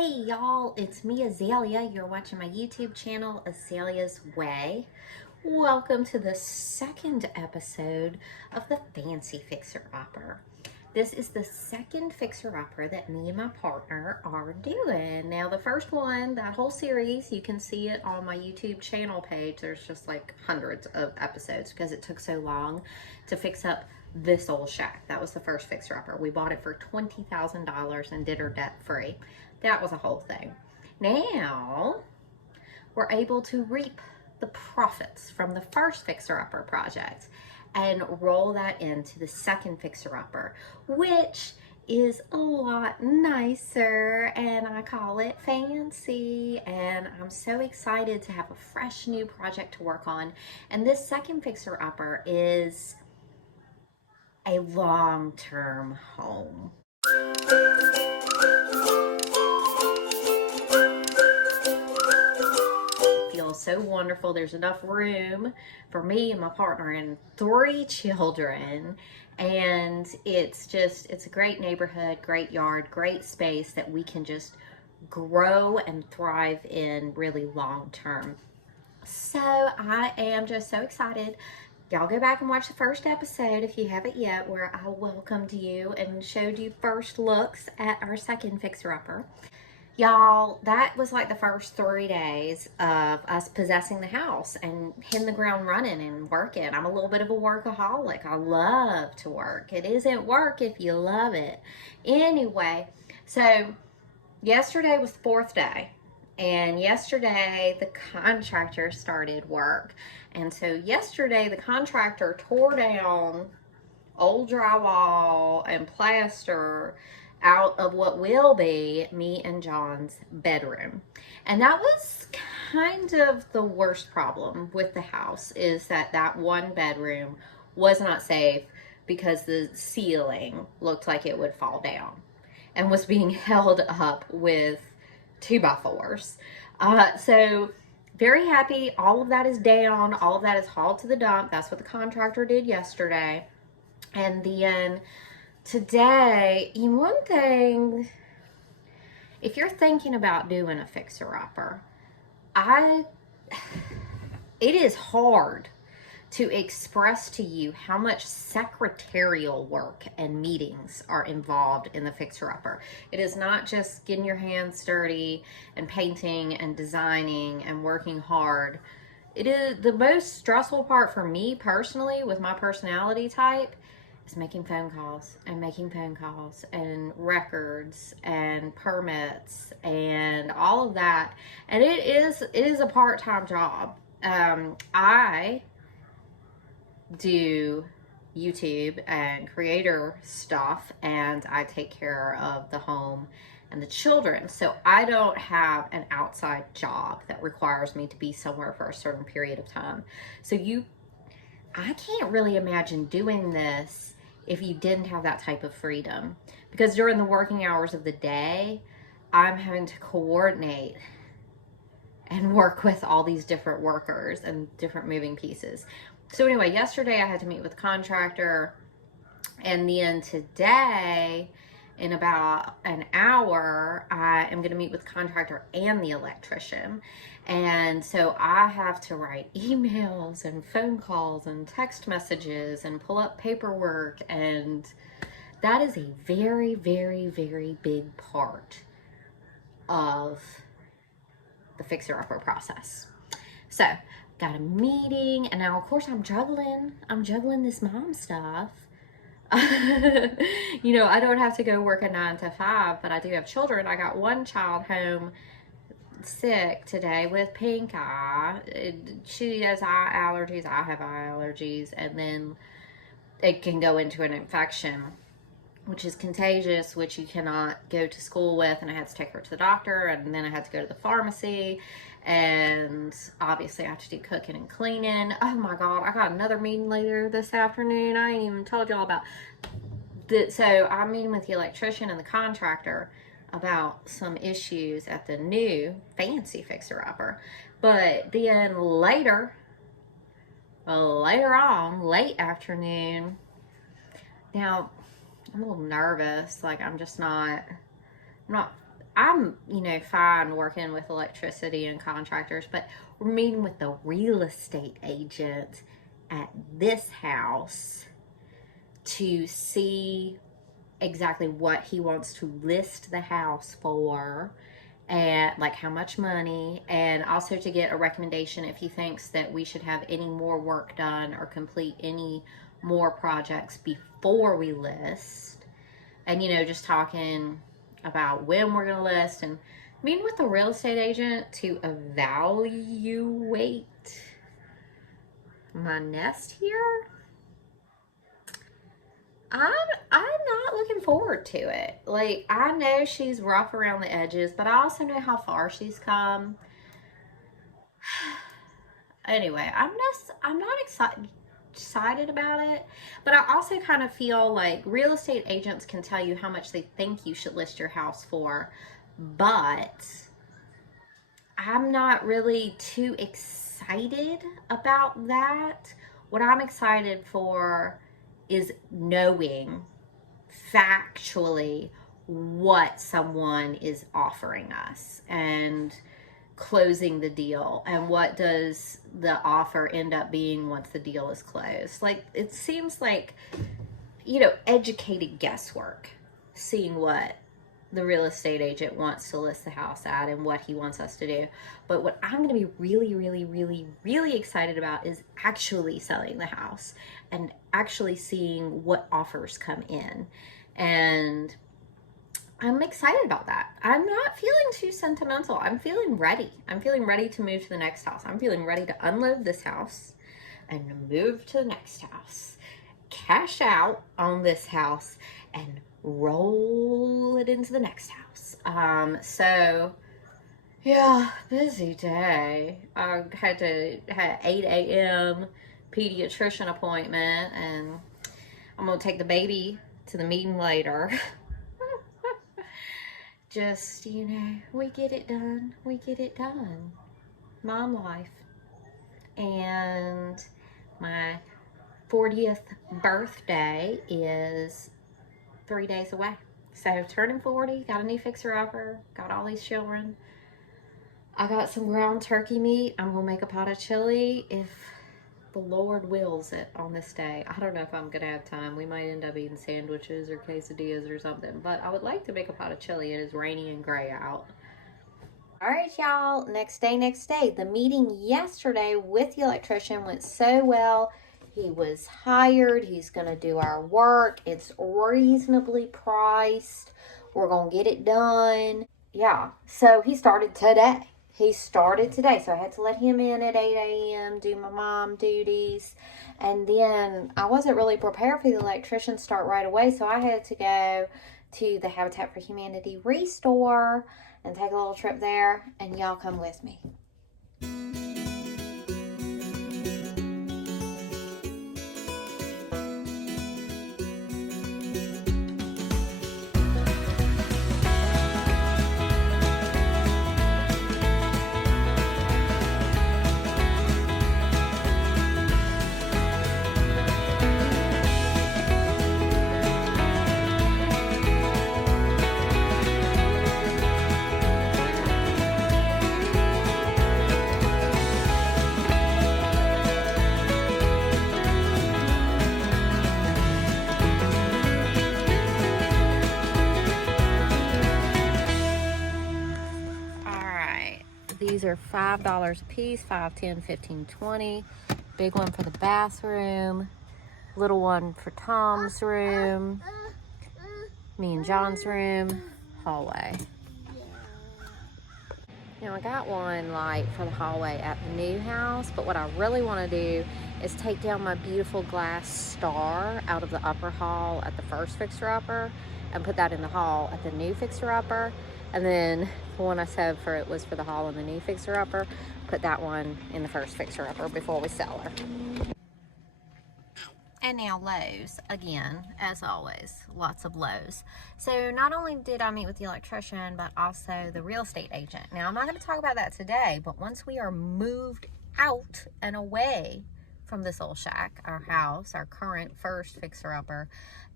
Hey y'all, it's me Azalea. You're watching my YouTube channel, Azalea's Way. Welcome to the second episode of the Fancy Fixer-Upper. This is the second fixer-upper that me and my partner are doing. Now the first one, that whole series, you can see it on my YouTube channel page. There's just like hundreds of episodes because it took so long to fix up this old shack. That was the first fixer-upper. We bought it for $20,000 and did her debt-free. That was a whole thing. Now we're able to reap the profits from the first fixer-upper project and roll that into the second fixer-upper, which is a lot nicer, and I call it fancy, and I'm so excited to have a fresh new project to work on. And this second fixer-upper is a long-term home. So wonderful. There's enough room for me and my partner and 3 children, and it's a great neighborhood, great yard, great space that we can just grow and thrive in really long term. So I am just so excited. Y'all go back and watch the first episode if you haven't yet, where I welcomed you and showed you first looks at our second fixer-upper. Y'all, that was like the first 3 days of us possessing the house and hitting the ground running and working. I'm a little bit of a workaholic. I love to work. It isn't work if you love it. Anyway, so yesterday was the 4th day. And yesterday the contractor started work. And so yesterday the contractor tore down old drywall and plaster out of what will be me and John's bedroom. And that was kind of the worst problem with the house, is that one bedroom was not safe because the ceiling looked like it would fall down and was being held up with 2x4s. So very happy. All of that is down. All of that is hauled to the dump. That's what the contractor did yesterday. And then today, one thing, if you're thinking about doing a fixer-upper, it is hard to express to you how much secretarial work and meetings are involved in the fixer-upper. It is not just getting your hands dirty and painting and designing and working hard. It is the most stressful part for me personally, with my personality type, is making phone calls and records and permits and all of that. And it is a part-time job. I do YouTube and creator stuff, and I take care of the home and the children. So I don't have an outside job that requires me to be somewhere for a certain period of time. So I can't really imagine doing this if you didn't have that type of freedom, because during the working hours of the day, I'm having to coordinate and work with all these different workers and different moving pieces. So anyway, yesterday I had to meet with the contractor, and then today, in about an hour, I am going to meet with the contractor and the electrician. And so I have to write emails and phone calls and text messages and pull up paperwork. And that is a very, very, very big part of the fixer-upper process. So got a meeting, and now of course I'm juggling this mom stuff. You know, I don't have to go work a 9 to 5, but I do have children. I got one child home sick today with pink eye. She has eye allergies. I have eye allergies, and then it can go into an infection, which is contagious, which you cannot go to school with. And I had to take her to the doctor, and then I had to go to the pharmacy, and obviously I have to do cooking and cleaning. Oh my God, I got another meeting later this afternoon. I ain't even told y'all about that. So I'm meeting with the electrician and the contractor about some issues at the new fancy fixer-upper. But then later on, late afternoon, now I'm a little nervous. Like, I'm not I'm, you know, fine working with electricity and contractors, but we're meeting with the real estate agent at this house to see exactly what he wants to list the house for, and like how much money, and also to get a recommendation if he thinks that we should have any more work done or complete any more projects before we list. And, you know, just talking about when we're going to list, and meeting with the real estate agent to evaluate my nest here. I'm not looking forward to it. Like, I know she's rough around the edges, but I also know how far she's come. Anyway, I'm not excited about it, but I also kind of feel like real estate agents can tell you how much they think you should list your house for, but I'm not really too excited about that. What I'm excited for is knowing factually what someone is offering us and closing the deal, and what does the offer end up being once the deal is closed. Like, it seems like, you know, educated guesswork, seeing what the real estate agent wants to list the house at and what he wants us to do. But what I'm going to be really excited about is actually selling the house and actually seeing what offers come in. And I'm excited about that. I'm not feeling too sentimental. I'm feeling ready. I'm feeling ready to move to the next house. I'm feeling ready to unload this house and move to the next house, cash out on this house, and roll it into the next house. So yeah, busy day. I had 8 a.m. pediatrician appointment, and I'm gonna take the baby to the meeting later. Just, you know, we get it done. We get it done. Mom life. And my 40th birthday is 3 days away. So turning 40, got a new fixer-upper, got all these children. I got some ground turkey meat. I'm gonna make a pot of chili if the Lord wills it on this day. I don't know if I'm gonna have time. We might end up eating sandwiches or quesadillas or something, but I would like to make a pot of chili. It is rainy and gray out. All right, y'all, next day. The meeting yesterday with the electrician went so well. He was hired. He's going to do our work. It's reasonably priced. We're going to get it done. Yeah, so he started today. So I had to let him in at 8 a.m., do my mom duties. And then I wasn't really prepared for the electrician to start right away, so I had to go to the Habitat for Humanity Restore and take a little trip there, and y'all come with me. These are $5 a piece, $5, $10, $15, $20. Big one for the bathroom, little one for Tom's room, me and John's room, hallway. Now I got one light for the hallway at the new house, but what I really want to do is take down my beautiful glass star out of the upper hall at the first fixer-upper and put that in the hall at the new fixer-upper. And then the one I said for it was for the hall and the new fixer-upper, put that one in the first fixer-upper before we sell her. And now Lowe's, again, as always, lots of Lowe's. So not only did I meet with the electrician, but also the real estate agent. Now I'm not going to talk about that today, but once we are moved out and away from this old shack, our house, our current first fixer-upper,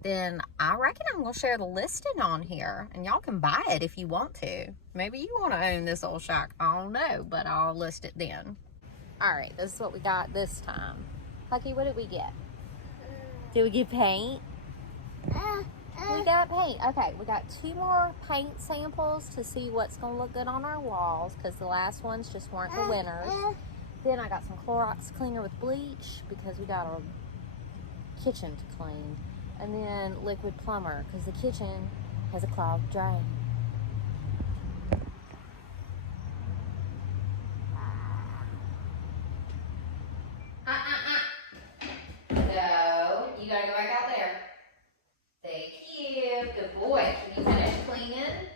then I reckon I'm gonna share the listing on here, and y'all can buy it if you want to. Maybe you want to own this old shack, I don't know, but I'll list it then. All right, this is what we got this time. Lucky, what did we get? Did we get paint? We got paint. Okay, we got 2 more paint samples to see what's gonna look good on our walls, because the last ones just weren't the winners. Then I got some Clorox cleaner with bleach because we got a kitchen to clean. And then liquid plumber because the kitchen has a clogged drain. No, you gotta go back out there. Thank you. Good boy. Can you finish cleaning?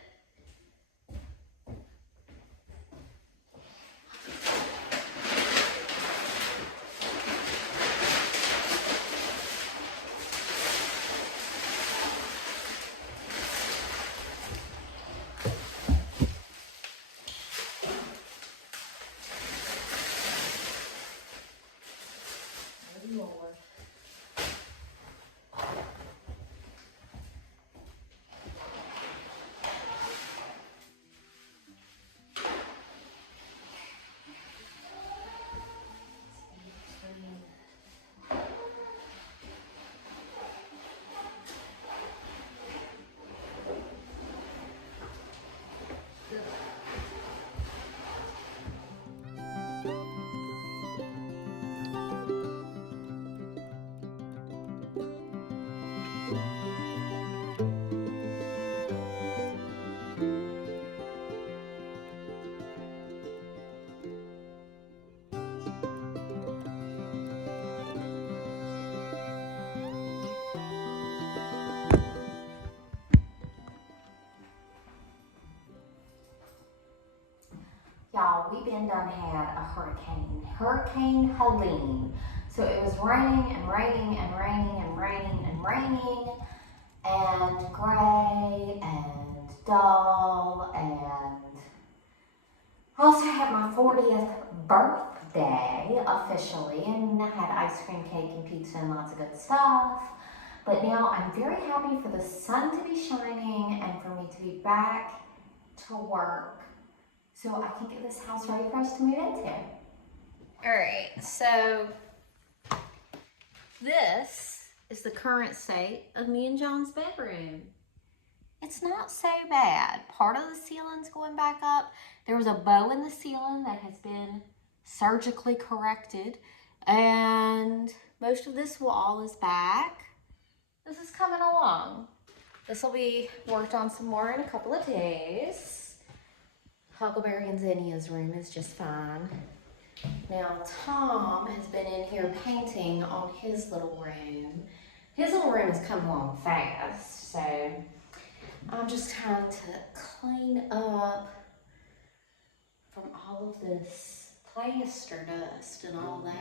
Y'all, we been done had a Hurricane Helene. So it was raining and raining and raining and raining and raining and gray and dull, and I also had my 40th birthday officially, and I had ice cream, cake, and pizza and lots of good stuff. But now I'm very happy for the sun to be shining and for me to be back to work, so I can get this house ready for us to move into. All right, so this is the current state of me and John's bedroom. It's not so bad. Part of the ceiling's going back up. There was a bow in the ceiling that has been surgically corrected, and most of this wall is back. This is coming along. This will be worked on some more in a couple of days. Huckleberry and Zinnia's room is just fine. Now, Tom has been in here painting on his little room. His little room is coming along fast, so I'm just trying to clean up from all of this plaster dust and all that.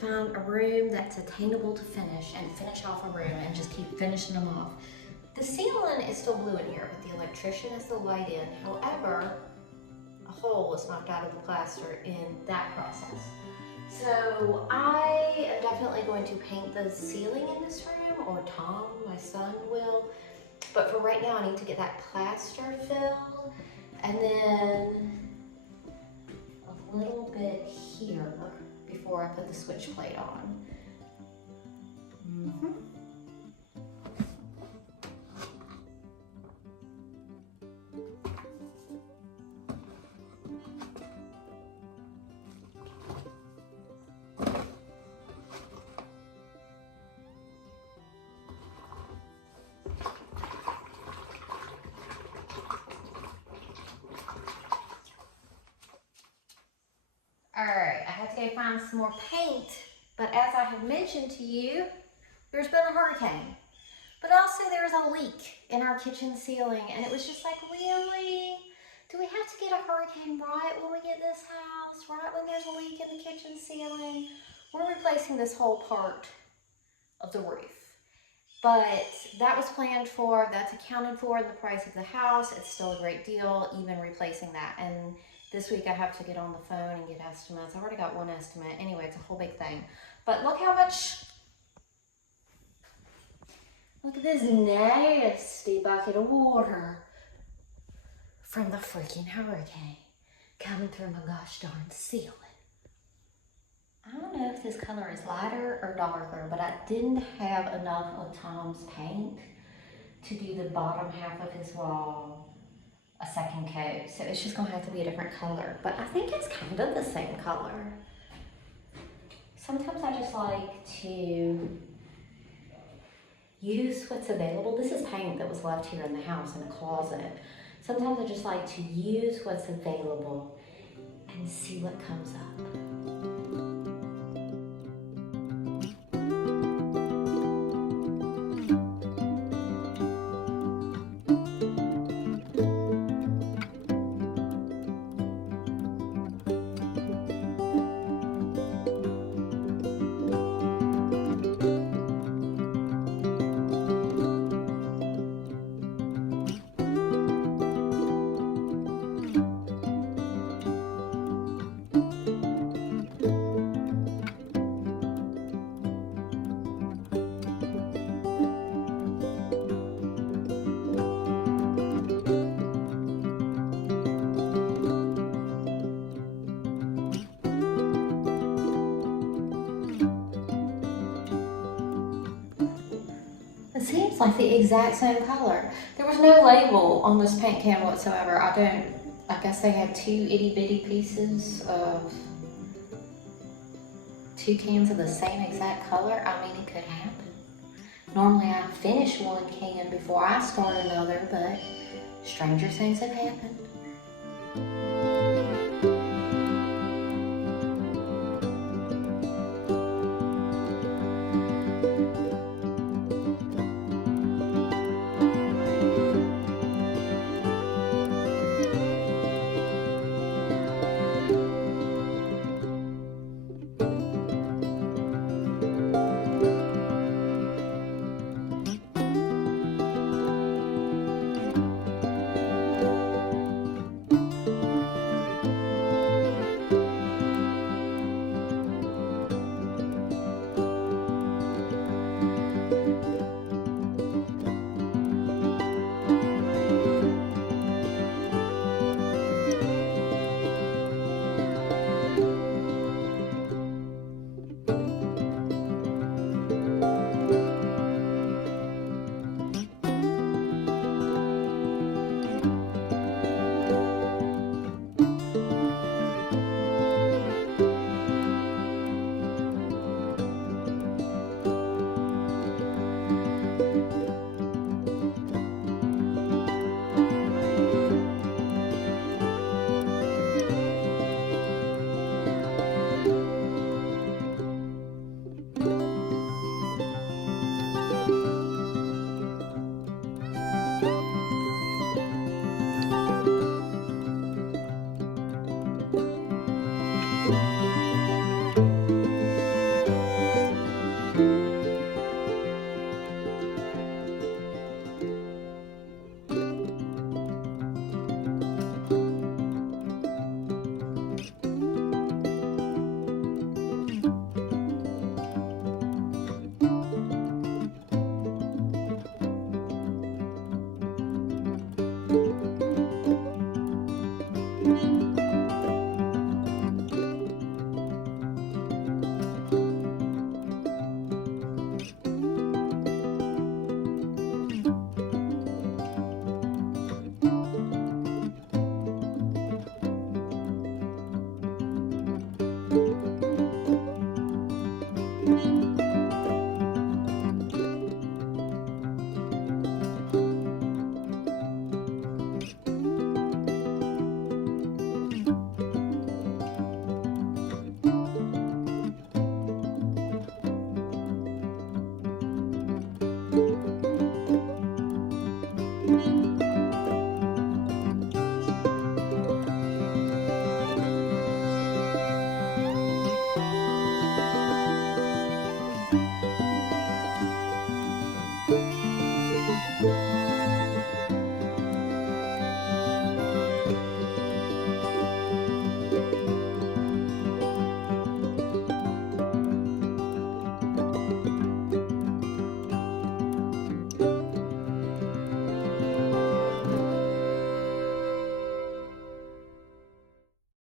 Find a room that's attainable to finish and finish off a room and just keep finishing them off. The ceiling is still blue in here, but the electrician has the light in. However, a hole was knocked out of the plaster in that process. So I am definitely going to paint the ceiling in this room, or Tom, my son, will. But for right now, I need to get that plaster filled, and then a little bit here before I put the switch plate on. to go find some more paint. But as I have mentioned to you, there's been a hurricane. But also there's a leak in our kitchen ceiling. And it was just like, really? Do we have to get a hurricane right when we get this house? Right when there's a leak in the kitchen ceiling? We're replacing this whole part of the roof. But that was planned for, that's accounted for in the price of the house. It's still a great deal, even replacing that. And this week I have to get on the phone and get estimates. I've already got one estimate. Anyway, it's a whole big thing. But look how much, look at this nasty bucket of water from the freaking hurricane coming through my gosh darn ceiling. I don't know if this color is lighter or darker, but I didn't have enough of Tom's paint to do the bottom half of his wall a second coat. So it's just gonna have to be a different color, but I think it's kind of the same color. Sometimes I just like to use what's available. This is paint that was left here in the house in a closet. Sometimes I just like to use what's available and see what comes up. It seems like the exact same color. There was no label on this paint can whatsoever. I guess they had two itty bitty pieces of 2 cans of the same exact color. I mean, it could happen. Normally I finish one can before I start another, but stranger things have happened.